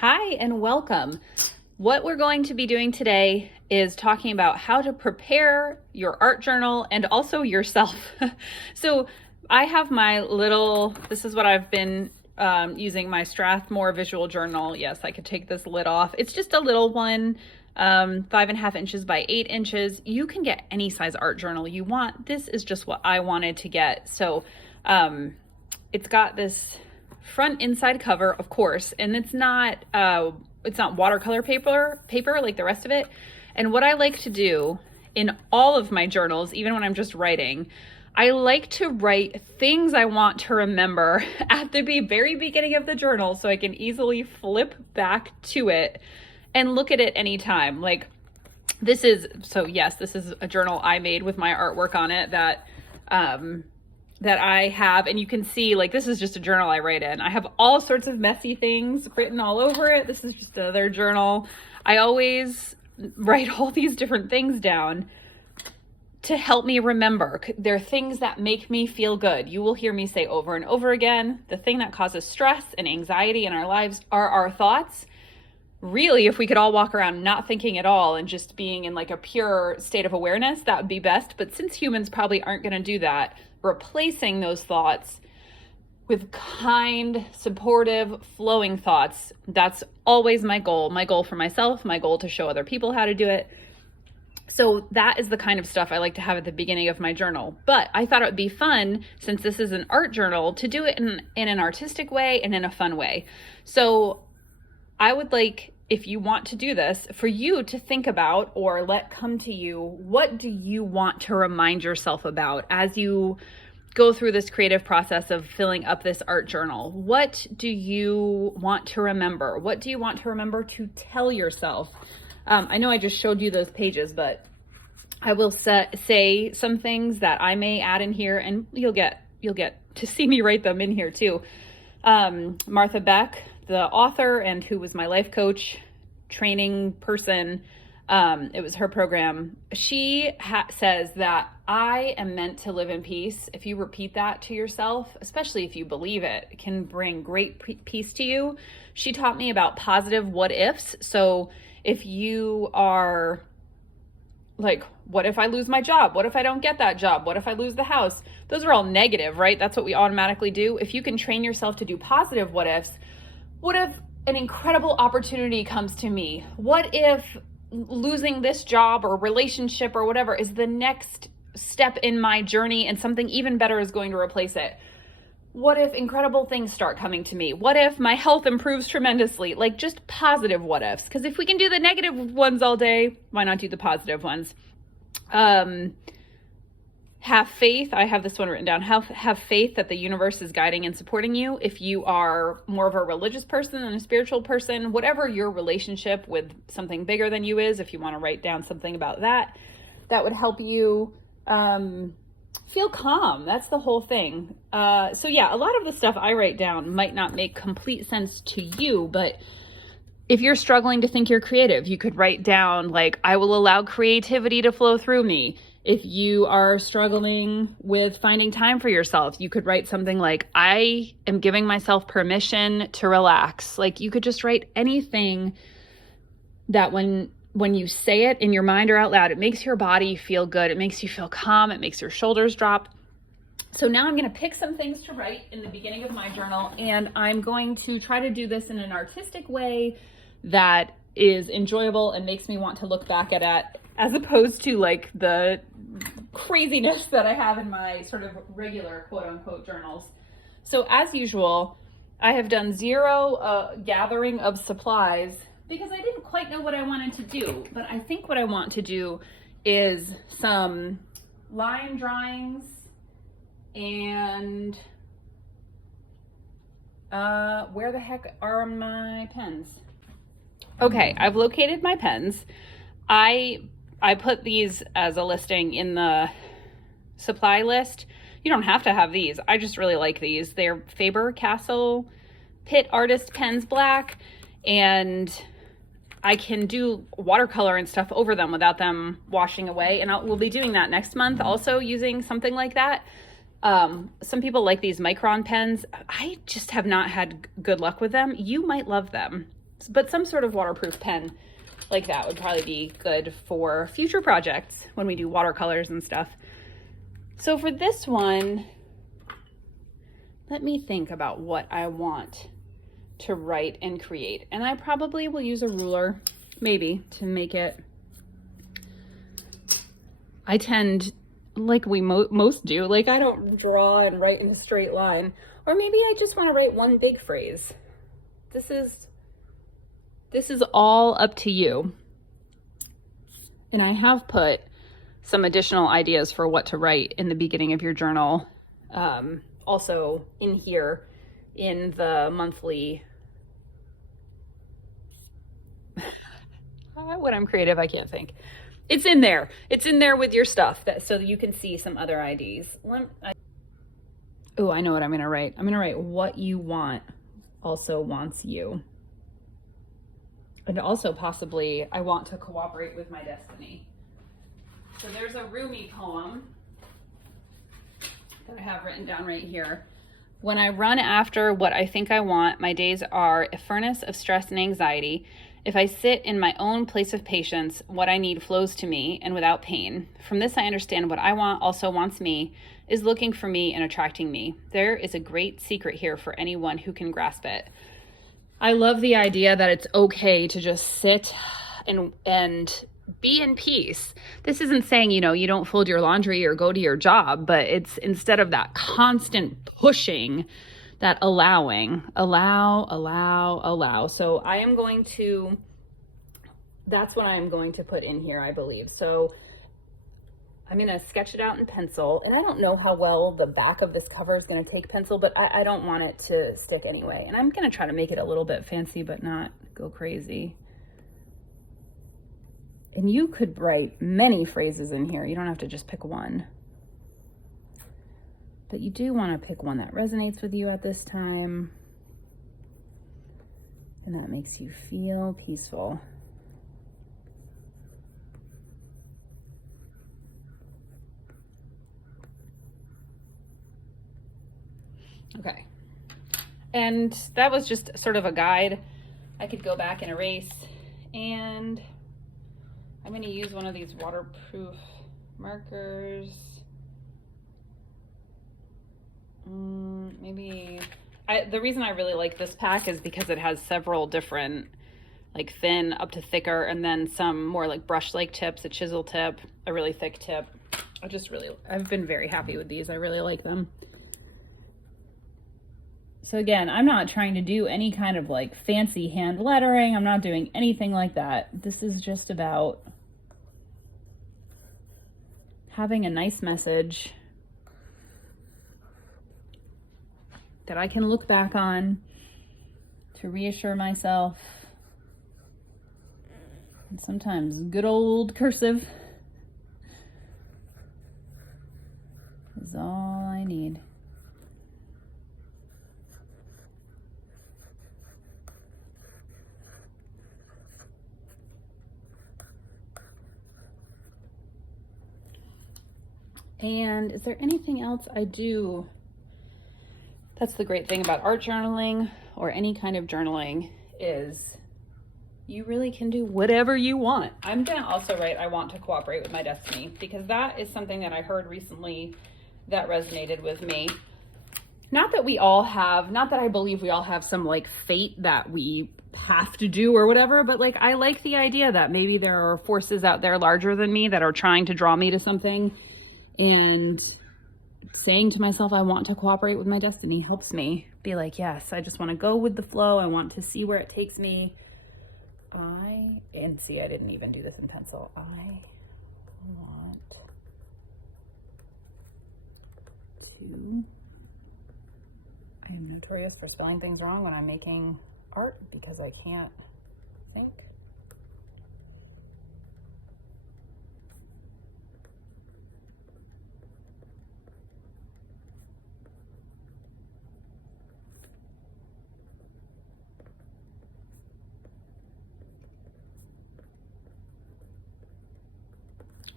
Hi and welcome. What we're going to be doing today is talking about how to prepare your art journal and also yourself. So I have my little, this is what I've been using, my Strathmore visual journal. Yes, I could take this lid off. It's just a little one, 5.5 inches by 8 inches. You can get any size art journal you want. This is just what I wanted to get. So it's got this front inside cover, of course, and it's not watercolor paper like the rest of it. And what I like to do in all of my journals, even when I'm just writing, I like to write things I want to remember at the very beginning of the journal so I can easily flip back to it and look at it anytime. Like this is a journal I made with my artwork on it that I have, and you can see, like, this is just a journal I write in. I have all sorts of messy things written all over it. This is just another journal. I always write all these different things down to help me remember. They're things that make me feel good. You will hear me say over and over again, the thing that causes stress and anxiety in our lives are our thoughts. Really, if we could all walk around not thinking at all and just being in like a pure state of awareness, that would be best. But since humans probably aren't going to do that, replacing those thoughts with kind, supportive, flowing thoughts, that's always my goal for myself, my goal to show other people how to do it. So that is the kind of stuff I like to have at the beginning of my journal. But I thought it would be fun, since this is an art journal, to do it in an artistic way and in a fun way. So I would like, if you want to do this, for you to think about or let come to you, what do you want to remind yourself about as you go through this creative process of filling up this art journal? What do you want to remember? What do you want to remember to tell yourself? I know I just showed you those pages, but I will say some things that I may add in here, and you'll get to see me write them in here too. Martha Beck, the author and who was my life coach, training person, it was her program. She says that I am meant to live in peace. If you repeat that to yourself, especially if you believe it, it can bring great peace to you. She taught me about positive what ifs. So if you are like, what if I lose my job? What if I don't get that job? What if I lose the house? Those are all negative, right? That's what we automatically do. If you can train yourself to do positive what ifs, what if an incredible opportunity comes to me? What if losing this job or relationship or whatever is the next step in my journey and something even better is going to replace it? What if incredible things start coming to me? What if my health improves tremendously? Like, just positive what ifs. Because if we can do the negative ones all day, why not do the positive ones? Have faith. I have this one written down. Have faith that the universe is guiding and supporting you. If you are more of a religious person than a spiritual person, whatever your relationship with something bigger than you is, if you want to write down something about that, that would help you feel calm. That's the whole thing. So yeah, a lot of the stuff I write down might not make complete sense to you, but if you're struggling to think you're creative, you could write down, like, I will allow creativity to flow through me. If you are struggling with finding time for yourself, you could write something like, I am giving myself permission to relax. Like, you could just write anything that when you say it in your mind or out loud, it makes your body feel good. It makes you feel calm. It makes your shoulders drop. So now I'm going to pick some things to write in the beginning of my journal, and I'm going to try to do this in an artistic way that is enjoyable and makes me want to look back at it, as opposed to like the craziness that I have in my sort of regular quote unquote journals. So as usual, I have done zero gathering of supplies because I didn't quite know what I wanted to do. But I think what I want to do is some line drawings and where the heck are my pens? Okay, I've located my pens. I put these as a listing in the supply list. You don't have to have these. I just really like these. They're Faber-Castell Pitt Artist Pens Black, and I can do watercolor and stuff over them without them washing away. And we'll be doing that next month, also using something like that. Some people like these Micron pens. I just have not had good luck with them. You might love them. but some sort of waterproof pen like that would probably be good for future projects when we do watercolors and stuff. So for this one, let me think about what I want to write and create. And I probably will use a ruler, maybe, to make it. I tend, like we most do, like I don't draw and write in a straight line. Or maybe I just want to write one big phrase. This is all up to you. And I have put some additional ideas for what to write in the beginning of your journal. Also in here in the monthly, when I'm creative, I can't think. It's in there. It's in there with your stuff so that you can see some other ideas. Oh, I know what I'm going to write. I'm going to write what you want also wants you. And also possibly I want to cooperate with my destiny. So there's a Rumi poem that I have written down right here. When I run after what I think I want, my days are a furnace of stress and anxiety. If I sit in my own place of patience, what I need flows to me and without pain. From this, I understand what I want also wants me, is looking for me and attracting me. There is a great secret here for anyone who can grasp it. I love the idea that it's okay to just sit and be in peace. This isn't saying, you don't fold your laundry or go to your job, but it's instead of that constant pushing, that allowing, allow. So I am going to, that's what I'm going to put in here, I believe. So I'm going to sketch it out in pencil, and I don't know how well the back of this cover is going to take pencil, but I don't want it to stick anyway. And I'm going to try to make it a little bit fancy, but not go crazy. And you could write many phrases in here. You don't have to just pick one. But you do want to pick one that resonates with you at this time, and that makes you feel peaceful. Okay. And that was just sort of a guide. I could go back and erase, and I'm going to use one of these waterproof markers. The reason I really like this pack is because it has several different, like thin up to thicker, and then some more like brush-like tips, a chisel tip, a really thick tip. I've been very happy with these. I really like them. So again, I'm not trying to do any kind of like fancy hand lettering. I'm not doing anything like that. This is just about having a nice message that I can look back on to reassure myself. And sometimes good old cursive is all I need. And is there anything else I do? That's the great thing about art journaling or any kind of journaling, is you really can do whatever you want. I'm gonna also write, I want to cooperate with my destiny, because that is something that I heard recently that resonated with me. Not that I believe we all have some like fate that we have to do or whatever, but like I like the idea that maybe there are forces out there larger than me that are trying to draw me to something. And saying to myself, I want to cooperate with my destiny, helps me be like, yes, I just want to go with the flow. I want to see where it takes me. And see, I didn't even do this in pencil. I am notorious for spelling things wrong when I'm making art because I can't think.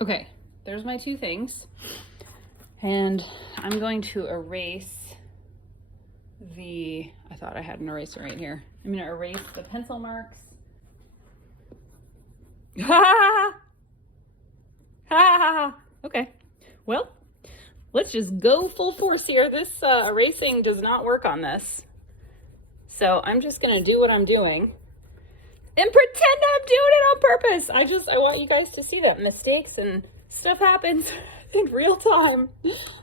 Okay, there's my two things. And I'm going to erase I thought I had an eraser right here. I'm gonna erase the pencil marks. Ha ha ha. Okay, well, let's just go full force here. This erasing does not work on this. So I'm just gonna do what I'm doing and pretend I'm doing it on purpose. I want you guys to see that mistakes and stuff happens in real time.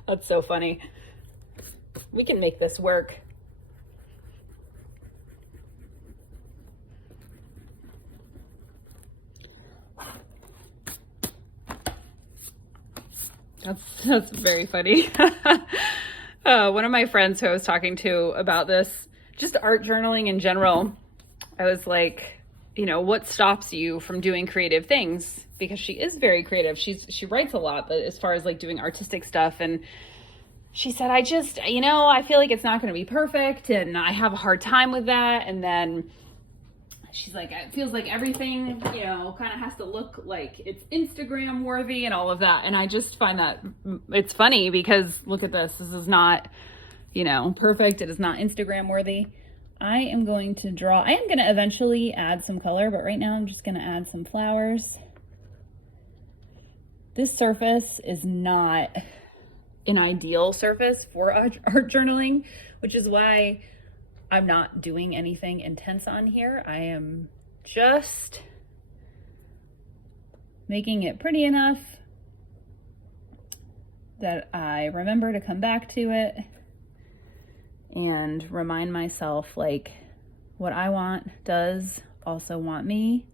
That's so funny. We can make this work. That's very funny. One of my friends who I was talking to about this, just art journaling in general, I was like, you know, what stops you from doing creative things? Because she is very creative. She writes a lot, but as far as like doing artistic stuff, and she said, I just, you know, I feel like it's not going to be perfect and I have a hard time with that. And then she's like, it feels like everything, you know, kind of has to look like it's Instagram worthy and all of that. And I just find that it's funny because look at this. This is not, you know, perfect. It is not Instagram worthy. I am going to draw. I am going to eventually add some color, but right now I'm just going to add some flowers. This surface is not an ideal surface for art journaling, which is why I'm not doing anything intense on here. I am just making it pretty enough that I remember to come back to it and remind myself like what I want does also want me.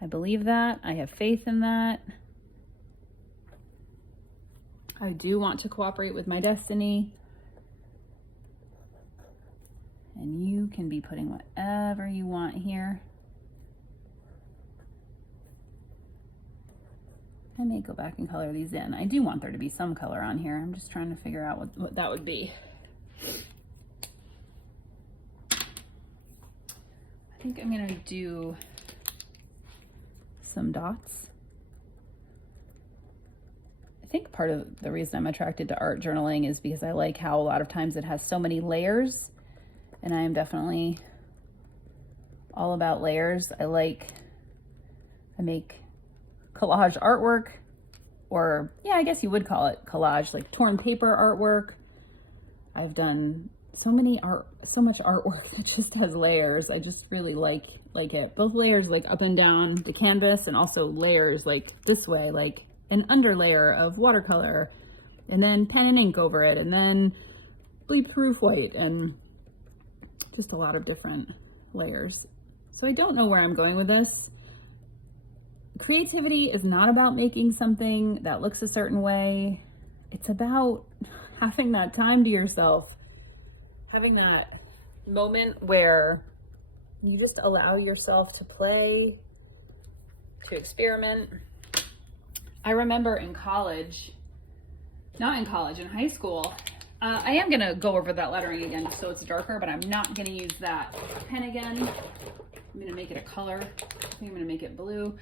I believe that. I have faith in that. I do want to cooperate with my destiny. And you can be putting whatever you want here. I may go back and color these in. I do want there to be some color on here. I'm just trying to figure out what that would be. I think I'm gonna do some dots. I think part of the reason I'm attracted to art journaling is because I like how a lot of times it has so many layers. And I am definitely all about layers. I make collage artwork, or yeah, I guess you would call it collage, like torn paper artwork. I've done so much artwork that just has layers. I just really like it. Both layers like up and down the canvas, and also layers like this way, like an underlayer of watercolor, and then pen and ink over it, and then bleed proof white, and just a lot of different layers. So I don't know where I'm going with this. Creativity is not about making something that looks a certain way. It's about having that time to yourself, having that moment where you just allow yourself to play, to experiment. I remember in college, not in college, in high school, I am gonna go over that lettering again just so it's darker, but I'm not gonna use that pen again. I'm gonna make it a color. I think I'm gonna make it blue.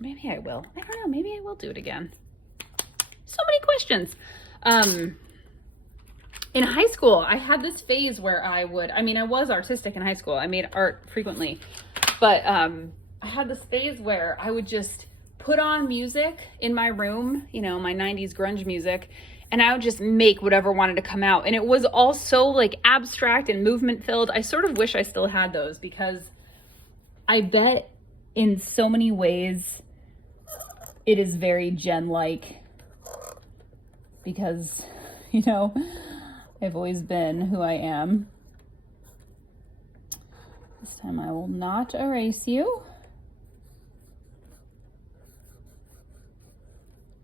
Maybe I will. I don't know, maybe I will do it again. So many questions. In high school, I had this phase where I was artistic in high school. I made art frequently, but I had this phase where I would just put on music in my room, you know, my 90s grunge music, and I would just make whatever wanted to come out. And it was all so like abstract and movement filled. I sort of wish I still had those, because I bet in so many ways it is very Jen-like, because, you know, I've always been who I am. This time I will not erase you.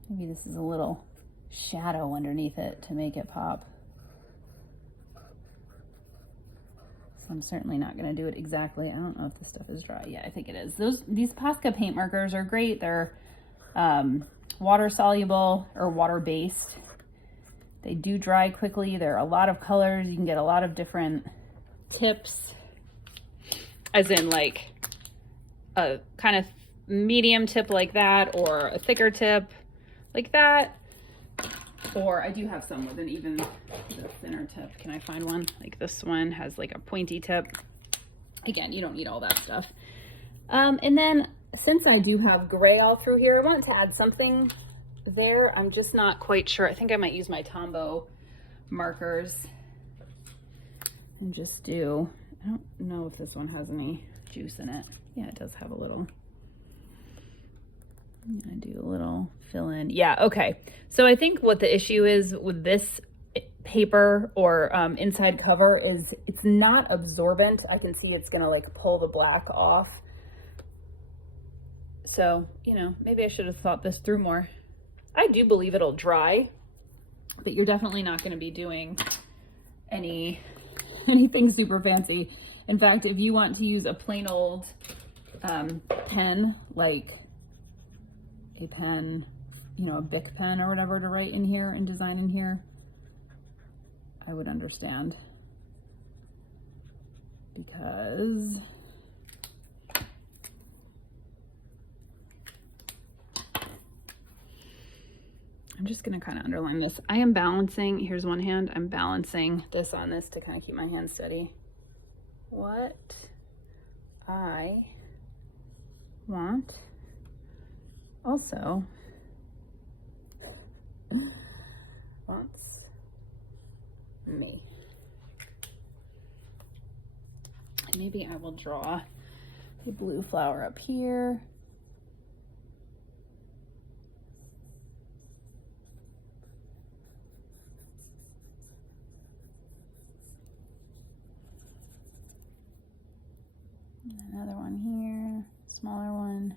Maybe this is a little shadow underneath it to make it pop. So I'm certainly not going to do it exactly. I don't know if this stuff is dry. Yeah, I think it is. These Posca paint markers are great. They're water soluble or water based. They do dry quickly. There are a lot of colors. You can get a lot of different tips, as in like a kind of medium tip like that, or a thicker tip like that. Or I do have some with an even the thinner tip. Can I find one? Like this one has like a pointy tip. Again, you don't need all that stuff. And then since I do have gray all through here, I want to add something there. I'm just not quite sure. I think I might use my Tombow markers and just do, I don't know if this one has any juice in it. Yeah, it does have a little. I'm gonna do a little fill in. Yeah, okay. So I think what the issue is with this paper or inside cover is it's not absorbent. I can see it's gonna like pull the black off. So, you know, maybe I should have thought this through more. I do believe it'll dry, but you're definitely not gonna be doing anything super fancy. In fact, if you want to use a plain old pen, like a pen, you know, a Bic pen or whatever to write in here and design in here, I would understand, because I'm just gonna kind of underline this. I am balancing, here's one hand, I'm balancing this on this to kind of keep my hand steady. What I want also wants me. And maybe I will draw a blue flower up here. Another one here, smaller one.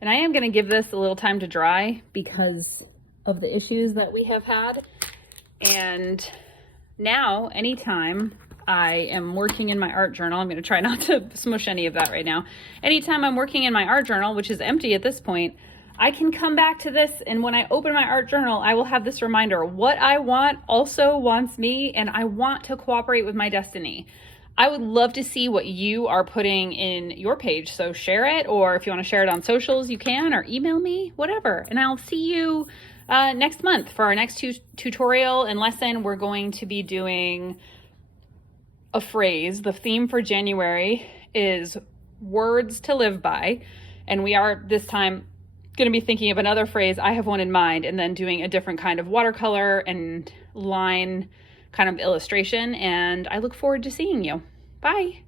And I am going to give this a little time to dry because of the issues that we have had. And now, anytime I am working in my art journal, I'm going to try not to smush any of that right now. Anytime I'm working in my art journal, which is empty at this point, I can come back to this, and when I open my art journal, I will have this reminder. What I want also wants me, and I want to cooperate with my destiny. I would love to see what you are putting in your page, so share it, or if you want to share it on socials, you can, or email me, whatever. And I'll see you next month for our next tutorial and lesson. We're going to be doing a phrase. The theme for January is words to live by, and we are this time going to be thinking of another phrase. I have one in mind, and then doing a different kind of watercolor and line kind of illustration, and I look forward to seeing you. Bye.